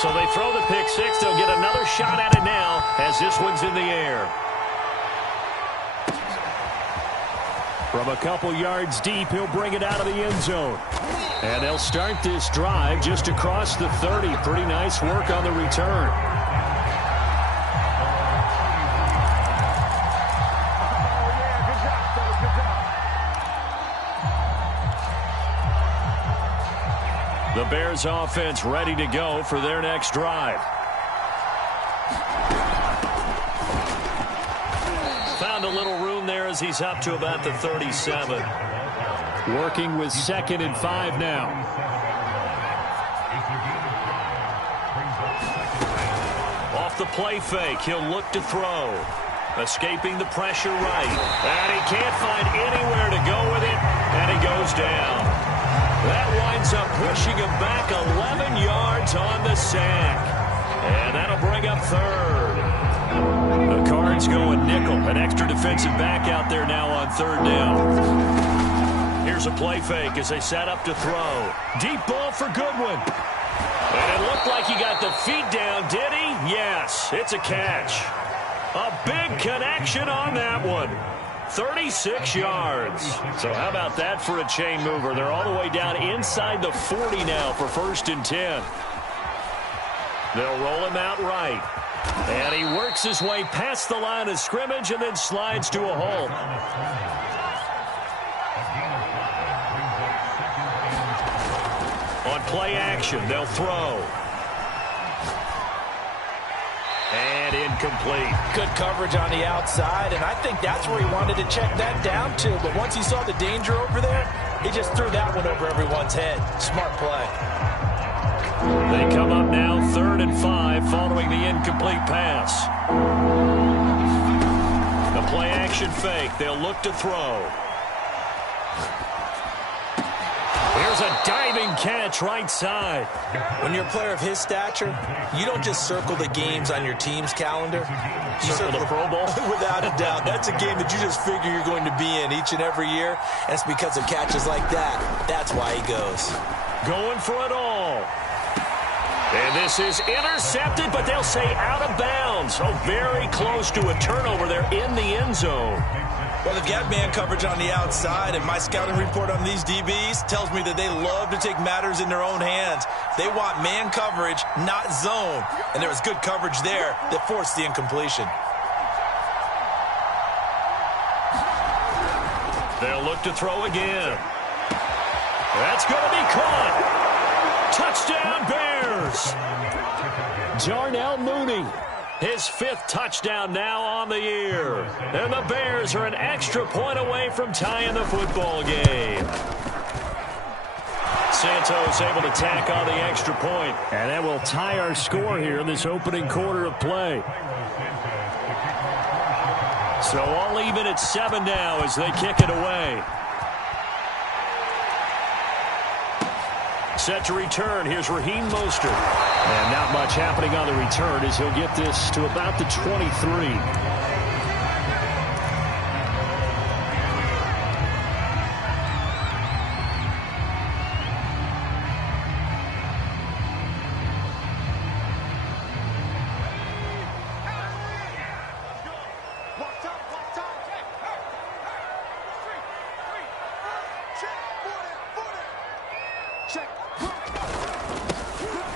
So they throw the pick six. They'll get another shot at it now as this one's in the air. From a couple yards deep, he'll bring it out of the end zone. And they'll start this drive just across the 30. Pretty nice work on the return. The Bears offense ready to go for their next drive. Found a little room there as he's up to about the 37. Working with 2nd and 5 now. Off the play fake, he'll look to throw. Escaping the pressure right. And he can't find anywhere to go with it, and he goes down. That winds up pushing him back 11 yards on the sack. And that'll bring up 3rd. The Cards going nickel. An extra defensive back out there now on 3rd down. Here's a play fake as they set up to throw. Deep ball for Goodwin. And it looked like he got the feet down, did he? Yes, it's a catch. A big connection on that one. 36 yards. So how about that for a chain mover? They're all the way down inside the 40 now for 1st and 10. They'll roll him out right. And he works his way past the line of scrimmage and then slides to a halt. On play action, they'll throw. And incomplete. Good coverage on the outside, and I think that's where he wanted to check that down to. But once he saw the danger over there, he just threw that one over everyone's head. Smart play. They come up now 3rd and 5 following the incomplete pass. The play action fake. They'll look to throw. Here's a diving catch right side. When you're a player of his stature, you don't just circle the games on your team's calendar. You circle the Pro Bowl? Without a doubt. That's a game that you just figure you're going to be in each and every year. And it's because of catches like that. That's why he goes. Going for it all. And this is intercepted, but they'll say out of bounds. Oh, very close to a turnover there in the end zone. Well, they've got man coverage on the outside, and my scouting report on these DBs tells me that they love to take matters in their own hands. They want man coverage, not zone. And there was good coverage there that forced the incompletion. They'll look to throw again. That's going to be caught. Touchdown, Bears. Darnell Mooney. His 5th touchdown now on the year. And the Bears are an extra point away from tying the football game. Santos able to tack on the extra point. And that will tie our score here in this opening quarter of play. So all even at 7 now as they kick it away. Set to return. Here's Raheem Mostert. And not much happening on the return as he'll get this to about the 23.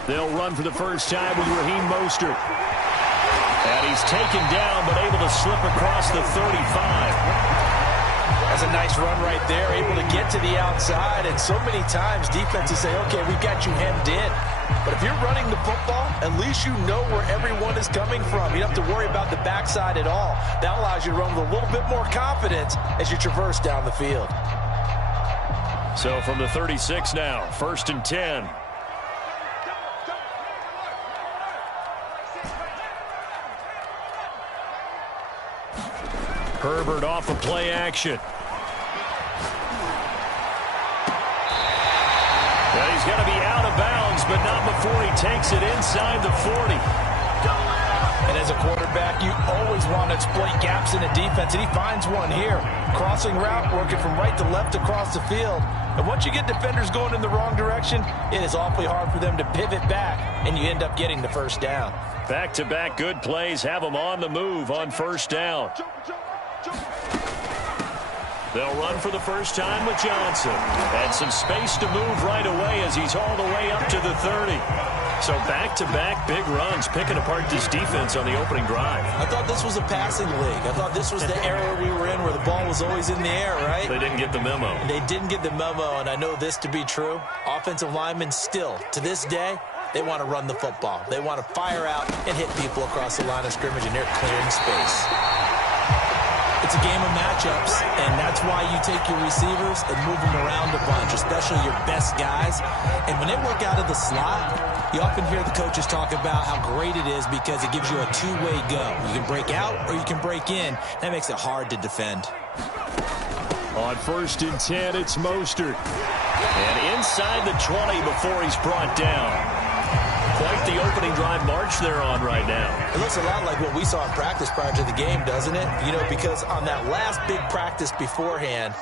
They'll run for the first time with Raheem Mostert. And he's taken down, but able to slip across the 35. That's a nice run right there, able to get to the outside. And so many times defenses say, okay, we've got you hemmed in. But if you're running the football, at least you know where everyone is coming from. You don't have to worry about the backside at all. That allows you to run with a little bit more confidence as you traverse down the field. So from the 36 now, 1st and 10. Herbert off of play action. Well, he's got to be out of bounds, but not before he takes it inside the 40. And as a quarterback, you always want to exploit gaps in the defense, and he finds one here. Crossing route, working from right to left across the field. And once you get defenders going in the wrong direction, it is awfully hard for them to pivot back, and you end up getting the first down. Back-to-back good plays have them on the move on first down. They'll run for the first time with Johnson. And some space to move right away as he's all the way up to the 30. So back-to-back big runs, picking apart this defense on the opening drive. I thought this was a passing league. I thought this was the era we were in where the ball was always in the air, right? They didn't get the memo. They didn't get the memo, and I know this to be true. Offensive linemen still, to this day, they want to run the football. They want to fire out and hit people across the line of scrimmage, and they're clearing space. It's a game of matchups, and that's why you take your receivers and move them around a bunch, especially your best guys. And when they work out of the slot, you often hear the coaches talk about how great it is because it gives you a two-way go. You can break out or you can break in. That makes it hard to defend. On 1st and 10, it's Mostert. And inside the 20 before he's brought down. Quite the opening drive march they're on right now. It looks a lot like what we saw in practice prior to the game, doesn't it? You know, because on that last big practice beforehand,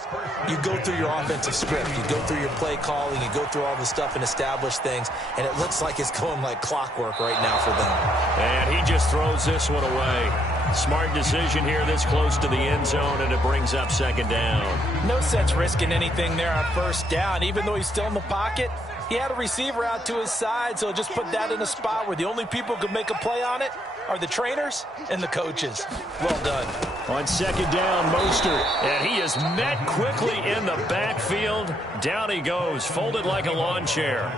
you go through your offensive script. You go through your play calling. You go through all the stuff and establish things. And it looks like it's going like clockwork right now for them. And he just throws this one away. Smart decision here this close to the end zone, and it brings up second down. No sense risking anything there on first down. Even though he's still in the pocket, he had a receiver out to his side, so just put that in a spot where the only people who can make a play on it are the trainers and the coaches. Well done. On second down, Mostert, and he is met quickly in the backfield. Down he goes, folded like a lawn chair.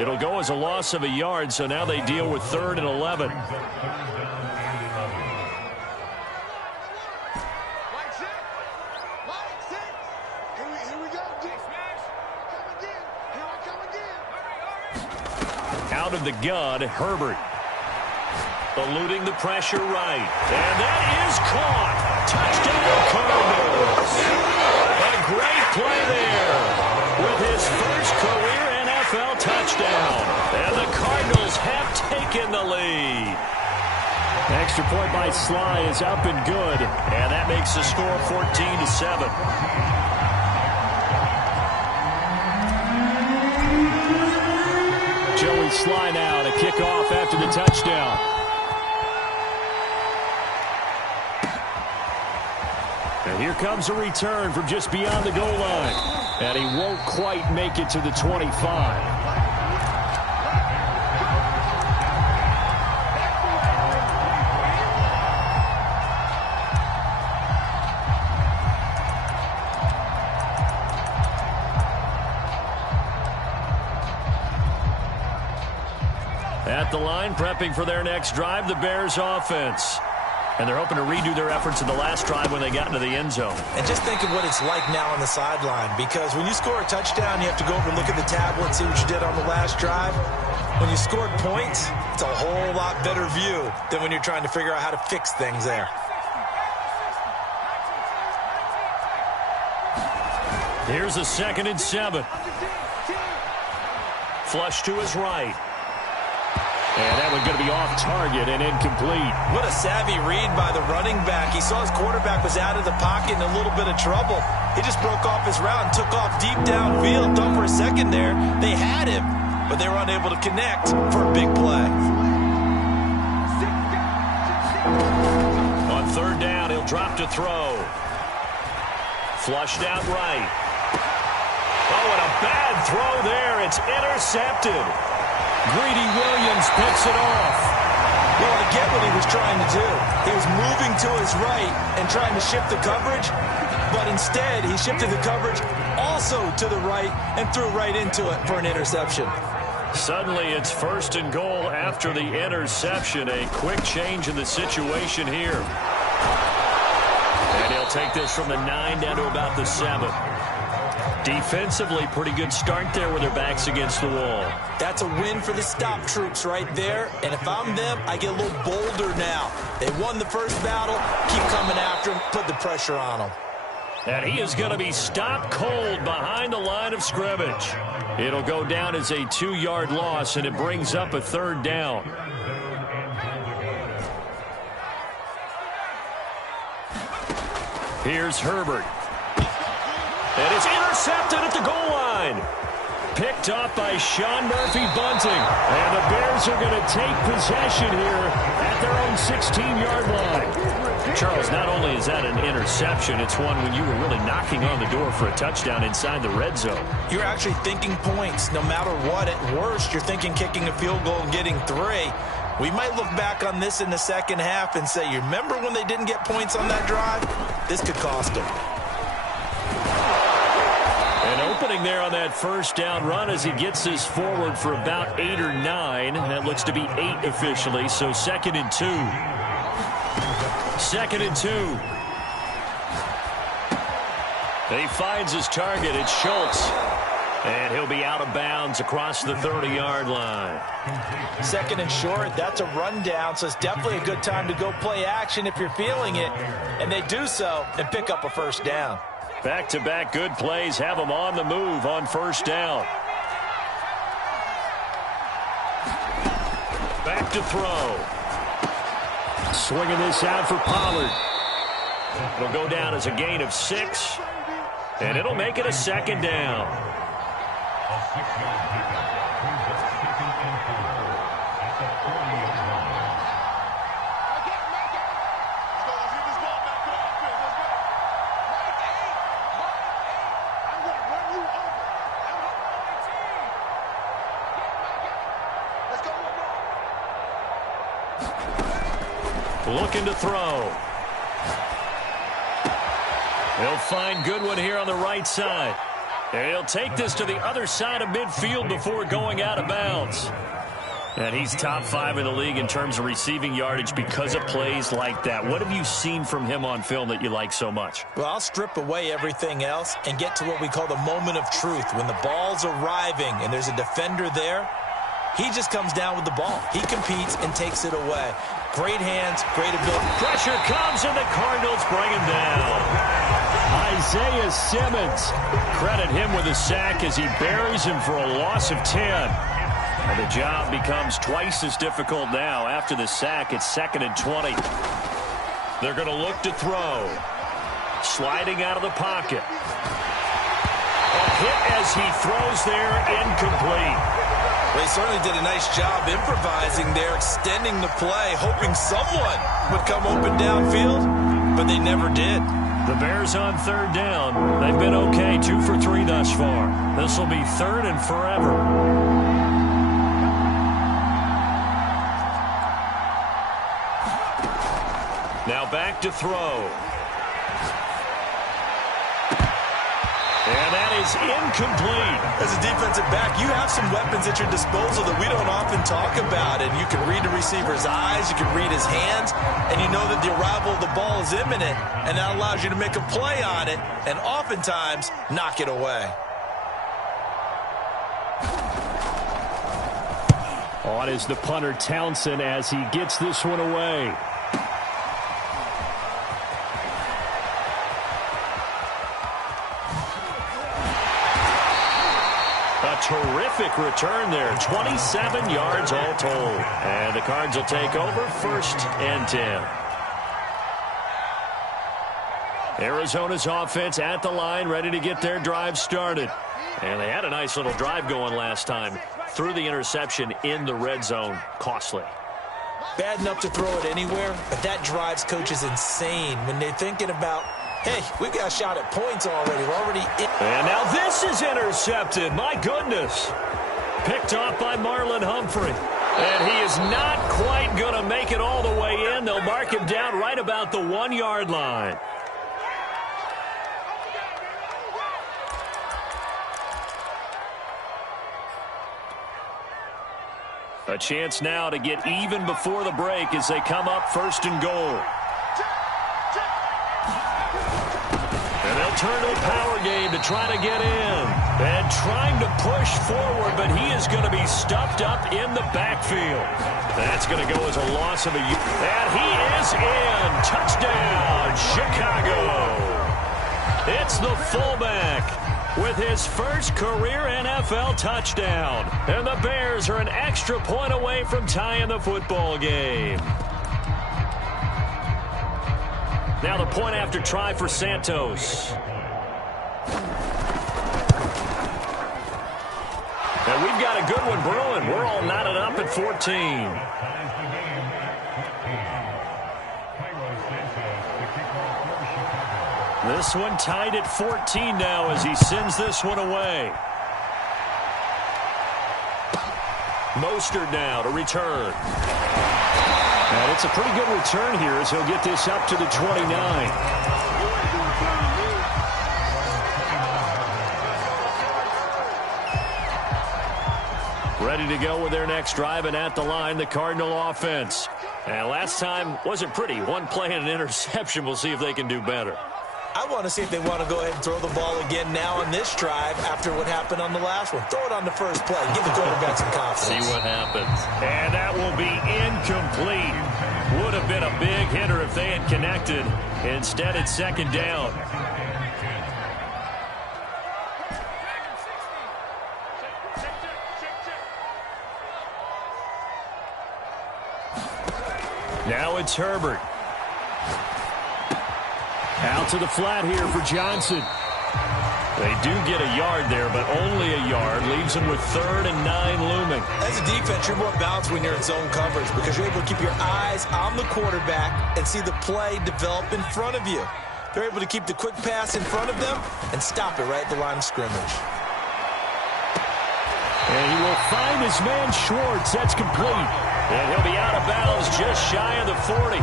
It'll go as a loss of a yard, so now they deal with 3rd and 11. Out of the gun, Herbert. Eluding the pressure right. And that is caught. Touchdown, Cardinals. A great play there with his first career NFL touchdown. And the Cardinals have taken the lead. Extra point by Sly is up and good. And that makes the score 14-7. Joey Sly now to kick off after the touchdown. And here comes a return from just beyond the goal line. And he won't quite make it to the 25. At the line, prepping for their next drive, the Bears offense. And they're hoping to redo their efforts in the last drive when they got into the end zone. And just think of what it's like now on the sideline, because when you score a touchdown, you have to go over and look at the tablet and see what you did on the last drive. When you scored points, it's a whole lot better view than when you're trying to figure out how to fix things there. Here's a 2nd and 7. Flush to his right. And that one's going to be off target and incomplete. What a savvy read by the running back. He saw his quarterback was out of the pocket in a little bit of trouble. He just broke off his route and took off deep downfield. Thought for a second there they had him, but they were unable to connect for a big play. On 3rd down, he'll drop to throw. Flushed out right. Oh, and a bad throw there. It's intercepted. Greedy Williams picks it off. Well, I get what he was trying to do. He was moving to his right and trying to shift the coverage, but instead he shifted the coverage also to the right and threw right into it for an interception. Suddenly it's 1st and goal after the interception. A quick change in the situation here. And he'll take this from the 9 down to about the 7. Defensively, pretty good start there with their backs against the wall. That's a win for the stop troops right there. And if I'm them, I get a little bolder now. They won the first battle. Keep coming after them. Put the pressure on them. And he is going to be stopped cold behind the line of scrimmage. It'll go down as a 2-yard loss, and it brings up a 3rd down. Here's Herbert. And it's intercepted at the goal line. Picked up by Sean Murphy-Bunting. And the Bears are going to take possession here at their own 16-yard line. Charles, not only is that an interception, it's one when you were really knocking on the door for a touchdown inside the red zone. You're actually thinking points. No matter what, at worst, you're thinking kicking a field goal and getting 3. We might look back on this in the second half and say, you remember when they didn't get points on that drive? This could cost them. An opening there on that first down run as he gets this forward for about 8 or 9. That looks to be 8 officially, so 2nd and 2. 2nd and 2. He finds his target. It's Schultz. And he'll be out of bounds across the 30-yard line. 2nd and short, that's a rundown, so it's definitely a good time to go play action if you're feeling it. And they do so and pick up a first down. Back-to-back good plays have them on the move on first down. Back to throw. Swinging this out for Pollard. It'll go down as a gain of 6, and it'll make it a 2nd down. Looking to throw. He'll find Goodwin here on the right side. And he'll take this to the other side of midfield before going out of bounds. And he's top 5 in the league in terms of receiving yardage because of plays like that. What have you seen from him on film that you like so much? Well, I'll strip away everything else and get to what we call the moment of truth. When the ball's arriving and there's a defender there, he just comes down with the ball. He competes and takes it away. Great hands, great ability. Pressure comes, and the Cardinals bring him down. Isaiah Simmons. Credit him with a sack as he buries him for a loss of 10. And the job becomes twice as difficult now. After the sack, it's 2nd and 20. They're going to look to throw. Sliding out of the pocket. A hit as he throws there, incomplete. They certainly did a nice job improvising there, extending the play, hoping someone would come open downfield, but they never did. The Bears on 3rd down. They've been okay, 2 for 3 thus far. This will be 3rd and forever. Now back to throw. And that is incomplete. As a defensive back, you have some weapons at your disposal that we don't often talk about. And you can read the receiver's eyes, you can read his hands, and you know that the arrival of the ball is imminent. And that allows you to make a play on it and oftentimes knock it away. On is the punter Townsend as he gets this one away. Terrific return there. 27 yards all told. And the Cards will take over 1st and 10. Arizona's offense at the line, ready to get their drive started. And they had a nice little drive going last time. Threw the interception in the red zone. Costly. Bad enough to throw it anywhere, but that drives coaches insane when they're thinking about, hey, we've got a shot at points already. We're already in. And now this is intercepted. My goodness. Picked off by Marlon Humphrey. And he is not quite going to make it all the way in. They'll mark him down right about the 1-yard line. A chance now to get even before the break as they come up 1st and goal. And they'll turn to a power game to try to get in. And trying to push forward, but he is going to be stuffed up in the backfield. That's going to go as a loss of a... And he is in. Touchdown, Chicago. It's the fullback with his first career NFL touchdown. And the Bears are an extra point away from tying the football game. Now the point after try for Santos. And we've got a good one brewing. We're all knotted up at 14. This one tied at 14 now as he sends this one away. Mostert now to return. And it's a pretty good return here as he'll get this up to the 29. Ready to go with their next drive, and at the line, the Cardinal offense. And last time wasn't pretty. One play and an interception. We'll see if they can do better. I want to see if they want to go ahead and throw the ball again now on this drive after what happened on the last one. Throw it on the first play. Give the quarterback some confidence. See what happens. And that will be incomplete. Would have been a big hitter if they had connected. Instead, it's second down. Now it's Herbert. Out to the flat here for Johnson. They do get a yard there, but only a yard. Leaves them with 3rd and 9 looming. As a defense, you're more balanced when you're in zone coverage because you're able to keep your eyes on the quarterback and see the play develop in front of you. They're able to keep the quick pass in front of them and stop it right at the line of scrimmage. And he will find his man Schwartz. That's complete. And he'll be out of bounds just shy of the 40.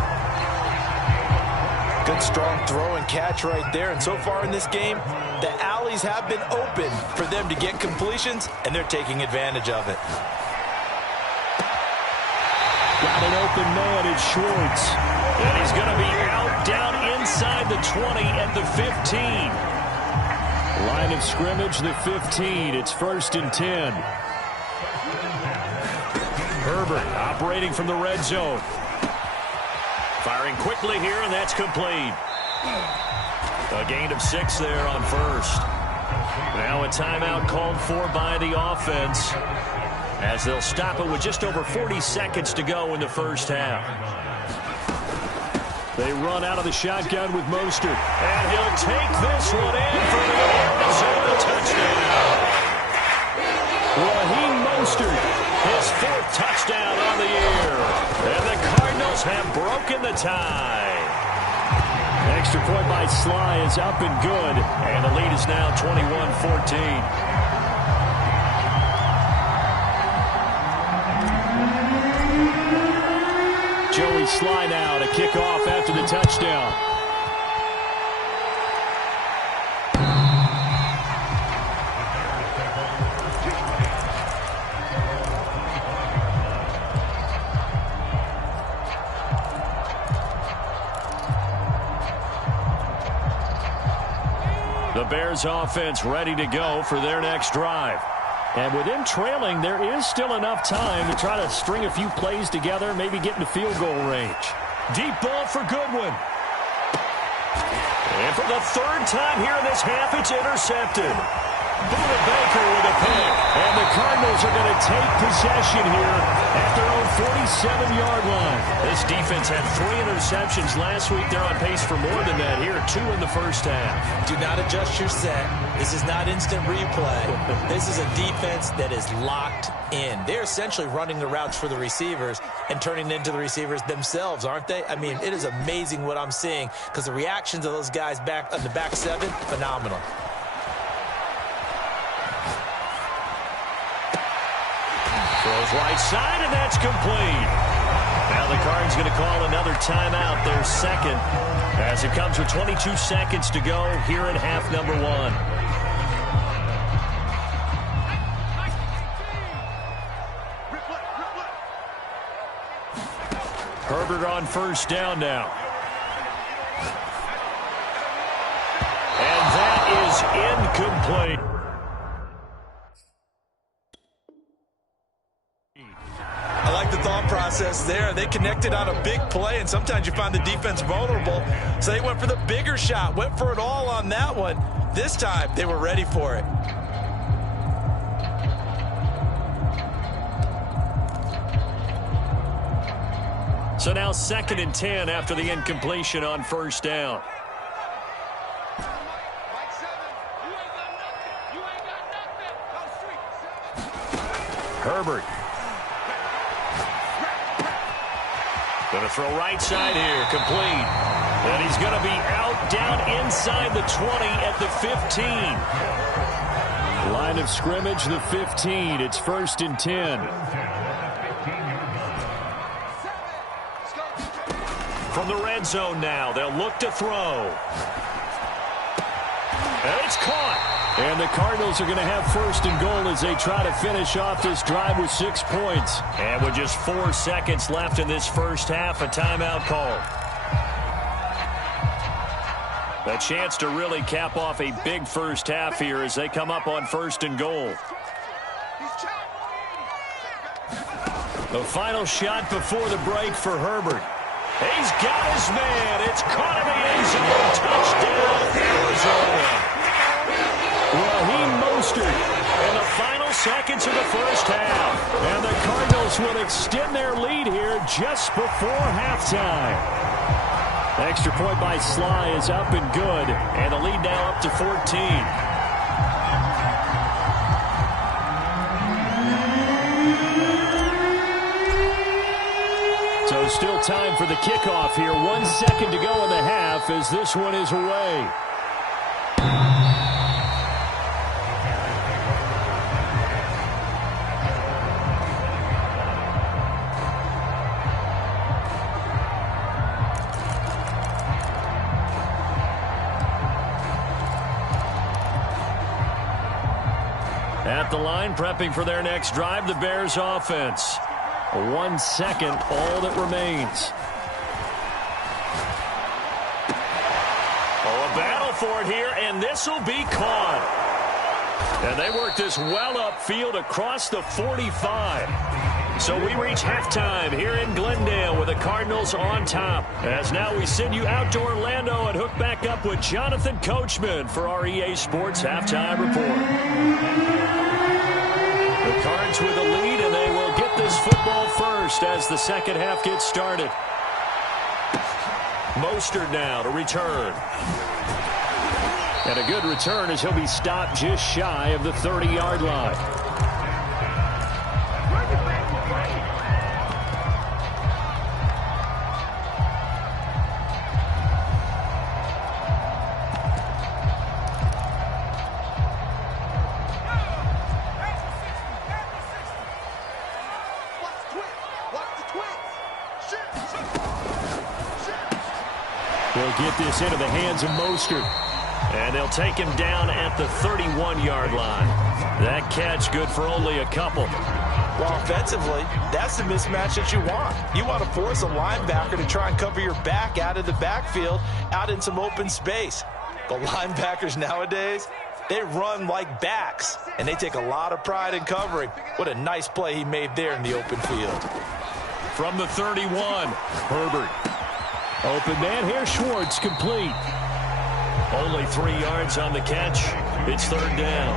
Good, strong throw and catch right there. And so far in this game, the alleys have been open for them to get completions, and they're taking advantage of it. Got an open man at Schwartz. And he's going to be out down inside the 20 at the 15. Line of scrimmage, the 15. It's 1st and 10. Herbert operating from the red zone. Firing quickly here, and that's complete. A gain of 6 there on first. Now a timeout called for by the offense as they'll stop it with just over 40 seconds to go in the first half. They run out of the shotgun with Mostert. And he'll take this one in for the Arizona touchdown. Raheem Mostert, his 4th touchdown on the year. And the Cardinals have broken the tie. Extra point by Sly is up and good. And the lead is now 21-14. Joey Sly now to kick off after the touchdown. The Bears offense ready to go for their next drive. And with them trailing, there is still enough time to try to string a few plays together, maybe get into field goal range. Deep ball for Goodwin. And for the 3rd time here in this half, it's intercepted. Buda Baker with a pick. And the Cardinals are going to take possession here at their own 47-yard line. This defense had 3 interceptions last week. They're on pace for more than that here, 2 in the first half. Do not adjust your set. This is not instant replay. This is a defense that is locked in. They're essentially running the routes for the receivers and turning into the receivers themselves, aren't they? I mean, it is amazing what I'm seeing because the reactions of those guys back on the back 7, phenomenal. Throws right side, and that's complete. Now the Cards going to call another timeout, their 2nd, as it comes with 22 seconds to go here at half number 1. Herbert on first down now. And that is incomplete. I like the thought process there. They connected on a big play, and sometimes you find the defense vulnerable. So they went for the bigger shot, went for it all on that one. This time, they were ready for it. So now 2nd and 10 after the incompletion on first down. Herbert. Going to throw right side here, complete. And he's going to be out down inside the 20 at the 15. Line of scrimmage, the 15. It's 1st and 10. From the red zone now, they'll look to throw. And it's caught. And the Cardinals are going to have 1st and goal as they try to finish off this drive with 6 points. And with just 4 seconds left in this first half, a timeout call. A chance to really cap off a big first half here as they come up on 1st and goal. The final shot before the break for Herbert. He's got his man. It's caught in the end zone. Touchdown, Arizona. Well, he mostered in the final seconds of the first half. And the Cardinals will extend their lead here just before halftime. Extra point by Sly is up and good. And the lead now up to 14. So still time for the kickoff here. 1 second to go in the half as this one is away. At the line, prepping for their next drive, the Bears offense. 1 second, all that remains. Oh, a battle for it here, and this will be caught. And they work this well upfield across the 45. So we reach halftime here in Glendale with the Cardinals on top. As now we send you out to Orlando and hook back up with Jonathan Coachman for our EA Sports Halftime Report. The Cards with a lead, and they will get this football first as the second half gets started. Mostert now to return. And a good return as he'll be stopped just shy of the 30-yard line. They'll get this into the hands of Mostert. And they'll take him down at the 31-yard line. That catch good for only a couple. Well, offensively, that's the mismatch that you want. You want to force a linebacker to try and cover your back out of the backfield, out in some open space. But linebackers nowadays, they run like backs, and they take a lot of pride in covering. What a nice play he made there in the open field. From the 31, Herbert. Open man here, Schwartz, complete. Only 3 yards on the catch. It's 3rd down.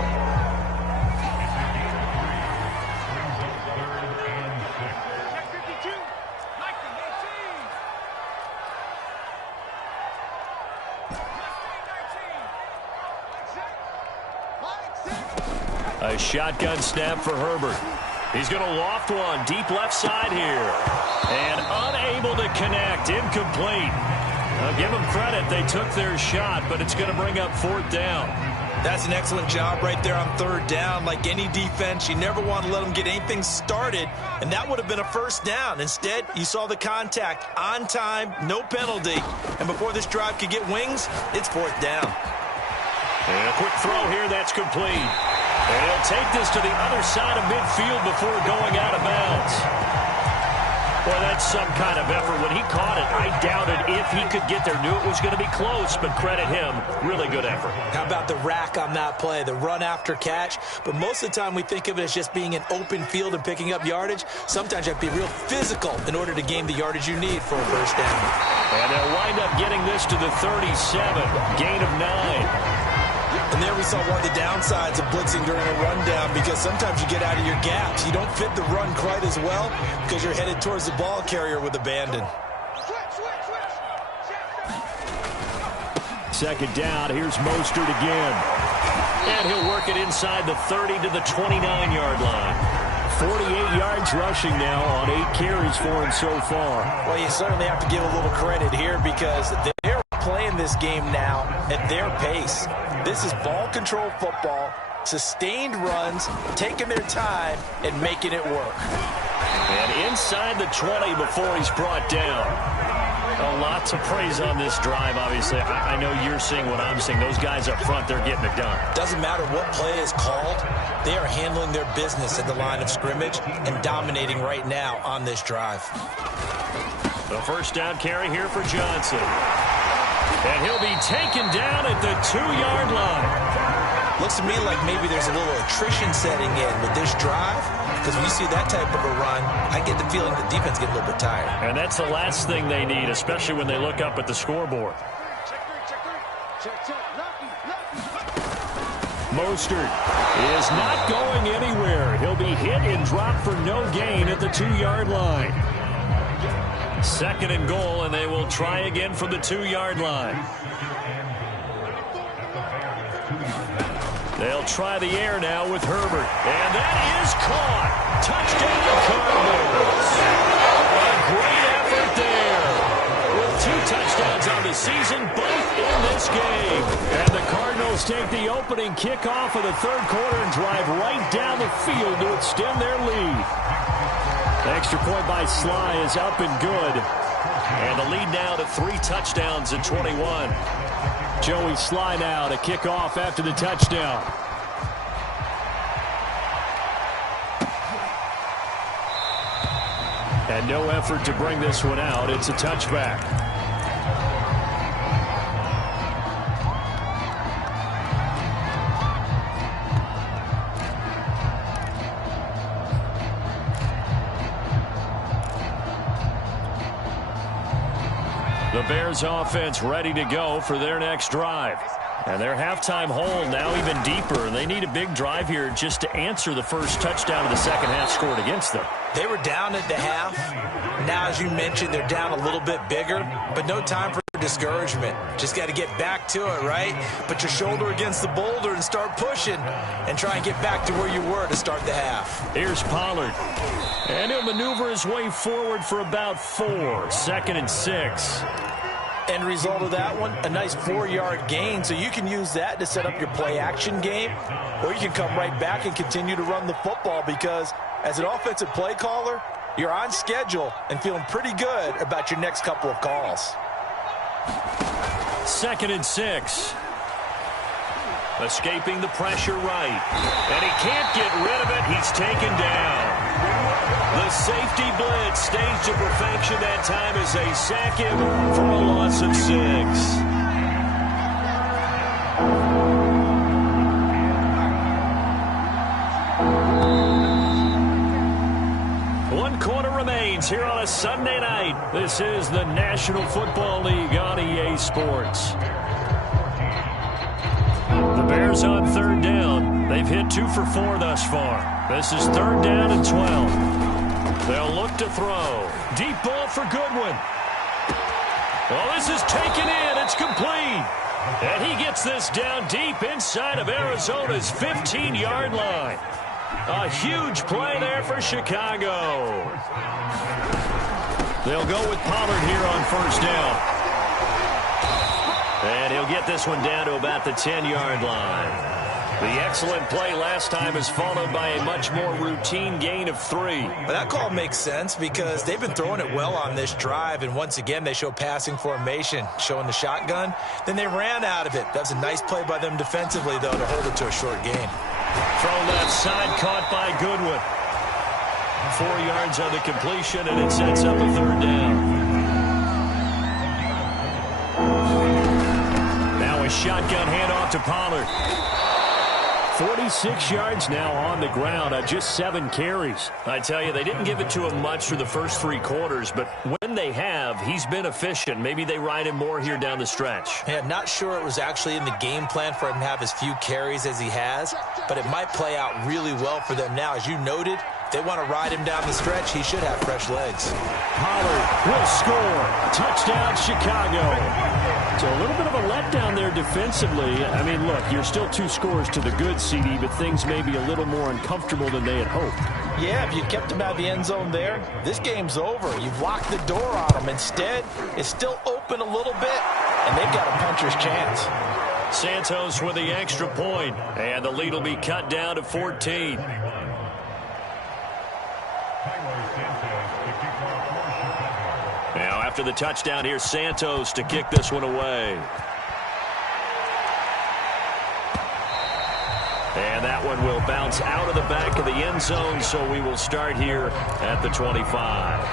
A shotgun snap for Herbert. He's going to loft one deep left side here. And unable to connect. Incomplete. I'll give them credit. They took their shot, but it's going to bring up 4th down. That's an excellent job right there on 3rd down. Like any defense, you never want to let them get anything started, and that would have been a 1st down. Instead, you saw the contact on time, no penalty. And before this drive could get wings, it's 4th down. And a quick throw here, that's complete. And he'll take this to the other side of midfield before going out of bounds. Well, that's some kind of effort. When he caught it, I doubted if he could get there. Knew it was going to be close, but credit him. Really good effort. How about the rack on that play, the run after catch? But most of the time we think of it as just being an open field and picking up yardage. Sometimes you have to be real physical in order to gain the yardage you need for a 1st down. And they'll wind up getting this to the 37. Gain of 9. And there we saw one of the downsides of blitzing during a rundown, because sometimes you get out of your gaps. You don't fit the run quite as well because you're headed towards the ball carrier with abandon. Second down, here's Mostert again. And he'll work it inside the 30 to the 29-yard line. 48 yards rushing now on 8 carries for him so far. Well, you certainly have to give a little credit here because they're playing this game now at their pace. This is ball control football, sustained runs, taking their time and making it work. And inside the 20 before he's brought down. Lots of praise on this drive, obviously. I know you're seeing what I'm seeing. Those guys up front, they're getting it done. Doesn't matter what play is called. They are handling their business at the line of scrimmage and dominating right now on this drive. The first down carry here for Johnson. And he'll be taken down at the 2-yard line. Looks to me like maybe there's a little attrition setting in with this drive, because when you see that type of a run, I get the feeling the defense gets a little bit tired. And that's the last thing they need, especially when they look up at the scoreboard. Mostert is not going anywhere. He'll be hit and dropped for no gain at the 2-yard line. Second and goal, and they will try again from the 2-yard line. They'll try the air now with Herbert. And that is caught. Touchdown, Cardinals. A great effort there. With 2 touchdowns on the season, both in this game. And the Cardinals take the opening kickoff of the third quarter and drive right down the field to extend their lead. The extra point by Sly is up and good. And the lead now to 3 touchdowns at 21. Joey Sly now to kick off after the touchdown. And no effort to bring this one out. It's a touchback. The Bears offense ready to go for their next drive. And their halftime hole now even deeper. They need a big drive here just to answer the first touchdown of the second half scored against them. They were down at the half. Now, as you mentioned, they're down a little bit bigger, but no time for discouragement. Just got to get back to it, right? Put your shoulder against the boulder and start pushing and try and get back to where you were to start the half. Here's Pollard. And he'll maneuver his way forward for about 4. Second and 6. End result of that one, a nice 4-yard gain, so you can use that to set up your play-action game, or you can come right back and continue to run the football, because as an offensive play caller, you're on schedule and feeling pretty good about your next couple of calls. Second and 6. Escaping the pressure right. And he can't get rid of it. He's taken down. The safety blitz staged to perfection that time as they sack him for a loss of 6. One quarter remains here on a Sunday night. This is the National Football League on EA Sports. The Bears on third down. They've hit 2 for 4 thus far. This is third down and 12. They'll look to throw. Deep ball for Goodwin. Well, this is taken in. It's complete. And he gets this down deep inside of Arizona's 15-yard line. A huge play there for Chicago. They'll go with Pollard here on first down. And he'll get this one down to about the 10-yard line. The excellent play last time is followed by a much more routine gain of 3. But that call makes sense because they've been throwing it well on this drive, and once again they show passing formation, showing the shotgun. Then they ran out of it. That was a nice play by them defensively, though, to hold it to a short gain. Throw left side, caught by Goodwin. 4 yards on the completion, and it sets up a third down. Now a shotgun handoff to Pollard. 46 yards now on the ground on just 7 carries. I tell you, they didn't give it to him much through the first 3 quarters, but when they have, he's been efficient. Maybe they ride him more here down the stretch. Yeah, not sure it was actually in the game plan for him to have as few carries as he has, but it might play out really well for them now. As you noted, if they want to ride him down the stretch, he should have fresh legs. Pollard will score. Touchdown, Chicago. So a little bit of a letdown there defensively. I mean, look, you're still 2 scores to the good, CD, but things may be a little more uncomfortable than they had hoped. Yeah, if you kept him out of the end zone there, this game's over. You've locked the door on him. Instead, it's still open a little bit, and they've got a puncher's chance. Santos with the extra point, and the lead will be cut down to 14. Now, after the touchdown, here's Santos to kick this one away. And that one will bounce out of the back of the end zone, so we will start here at the 25.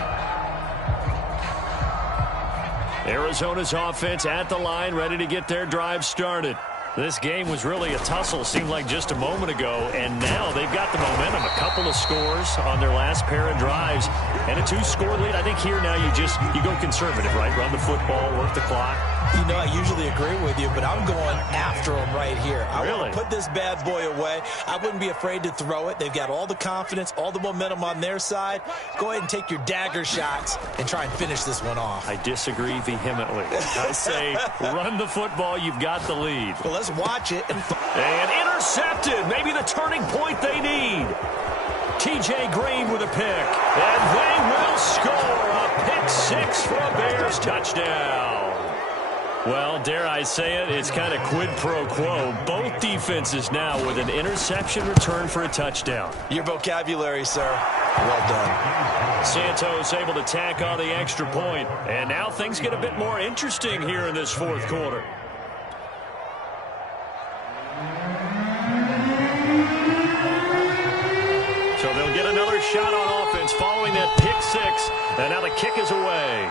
Arizona's offense at the line, ready to get their drive started. This game was really a tussle, seemed like just a moment ago, and now they've got the momentum. A couple of scores on their last pair of drives, and a 2-score lead. I think here now you go conservative, right? Run the football, work the clock. You know, I usually agree with you, but I'm going after him right here. I want to put this bad boy away. I wouldn't be afraid to throw it. They've got all the confidence, all the momentum on their side. Go ahead and take your dagger shots and try and finish this one off. I disagree vehemently. I say run the football. You've got the lead. Well, let's watch it. And intercepted. Maybe the turning point they need. T.J. Green with a pick. And they will score a pick 6 for a Bears touchdown. Well, dare I say it, it's kind of quid pro quo. Both defenses now with an interception return for a touchdown. Your vocabulary, sir. Well done. Santos able to tack on the extra point. And now things get a bit more interesting here in this 4th quarter. So they'll get another shot on offense following that pick 6. And now the kick is away.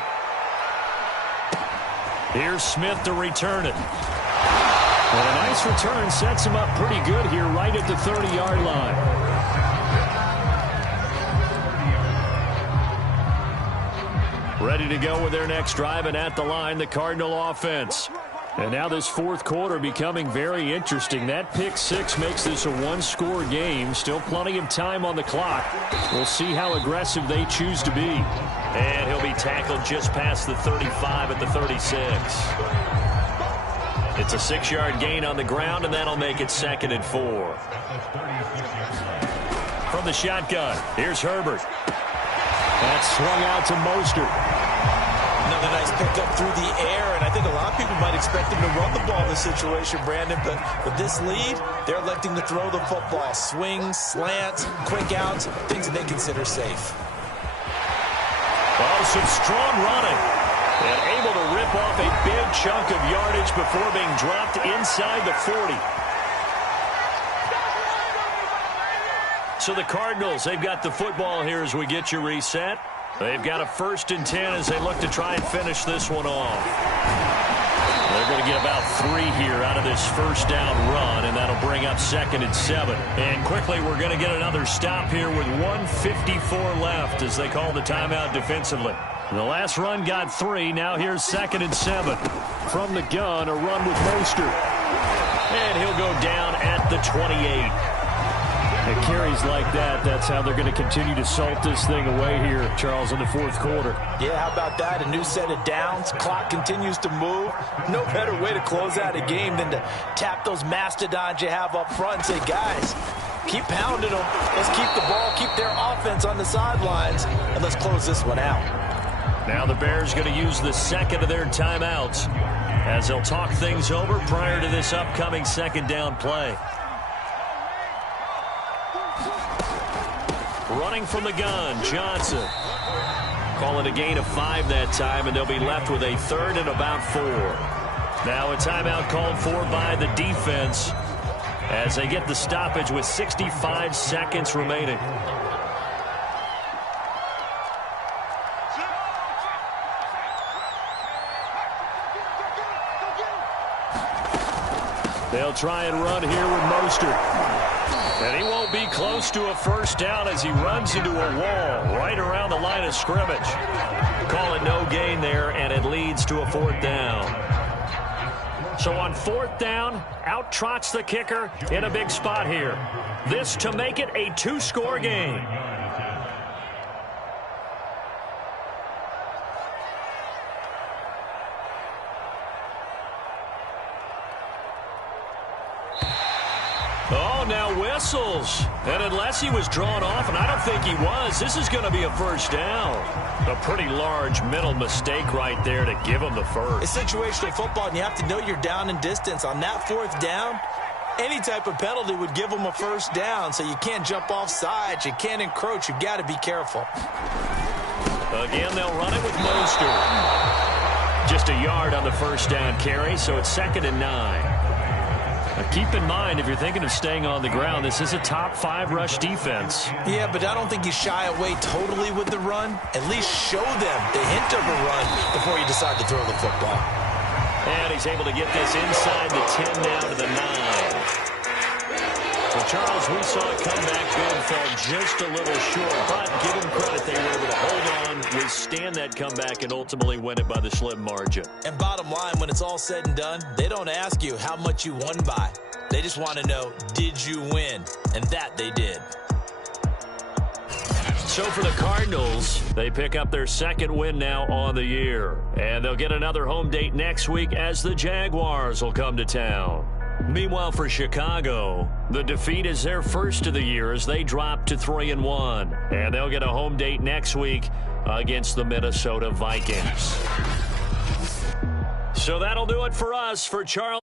Here's Smith to return it. And a nice return sets him up pretty good here right at the 30-yard line. Ready to go with their next drive, and at the line, the Cardinal offense. And now this 4th quarter becoming very interesting. That pick 6 makes this a 1-score game. Still plenty of time on the clock. We'll see how aggressive they choose to be. And he'll be tackled just past the 35 at the 36. It's a 6-yard gain on the ground, and that'll make it 2nd and 4. From the shotgun, here's Herbert. That's swung out to Mostert. Another nice pickup through the air, and I think a lot of people might expect him to run the ball in this situation, Brandon, but with this lead, they're electing to throw the football. Swings, slants, quick outs, things that they consider safe. Oh, some strong running. And able to rip off a big chunk of yardage before being dropped inside the 40. So the Cardinals, they've got the football here as we get you reset. They've got a 1st and 10 as they look to try and finish this one off. They're going to get about 3 here out of this 1st down run, and that'll bring up 2nd and 7. And quickly, we're going to get another stop here with 1:54 left as they call the timeout defensively. The last run got 3. Now here's 2nd and 7. From the gun, a run with Mostert. And he'll go down at the 28. It carries like that. That's how they're going to continue to salt this thing away here, Charles, in the 4th quarter. Yeah, how about that? A new set of downs. Clock continues to move. No better way to close out a game than to tap those mastodons you have up front and say, guys, keep pounding them. Let's keep the ball, keep their offense on the sidelines, and let's close this one out. Now the Bears going to use the 2nd of their timeouts as they'll talk things over prior to this upcoming 2nd down play. Running from the gun, Johnson. Call it a gain of 5 that time, and they'll be left with a 3rd and about 4. Now a timeout called for by the defense as they get the stoppage with 65 seconds remaining. They'll try and run here with Mostert. And he won't be close to a first down as he runs into a wall right around the line of scrimmage. Call it no gain there, and it leads to a 4th down. So on 4th down, out trots the kicker in a big spot here. This to make it a 2-score game. Oh, now whistles. And unless he was drawn off, and I don't think he was, this is going to be a first down. A pretty large mental mistake right there to give him the first. It's situational football, and you have to know you're down in distance. On that 4th down, any type of penalty would give him a first down, so you can't jump off sides. You can't encroach. You've got to be careful. Again, they'll run it with Mostert. Just a yard on the first down carry, so it's 2nd and 9. Now keep in mind, if you're thinking of staying on the ground, this is a top 5 rush defense. Yeah, but I don't think you shy away totally with the run. At least show them the hint of a run before you decide to throw the football. And he's able to get this inside the 10 now to the 9. Well, Charles, we saw it come back good, fall just a little short, but give them credit. They were able to hold on, withstand that comeback, and ultimately win it by the slim margin. And bottom line, when it's all said and done, they don't ask you how much you won by. They just want to know, did you win? And that they did. So for the Cardinals, they pick up their 2nd win now on the year. And they'll get another home date next week as the Jaguars will come to town. Meanwhile, for Chicago, the defeat is their first of the year as they drop to 3-1. And they'll get a home date next week against the Minnesota Vikings. So that'll do it for us. For Charles.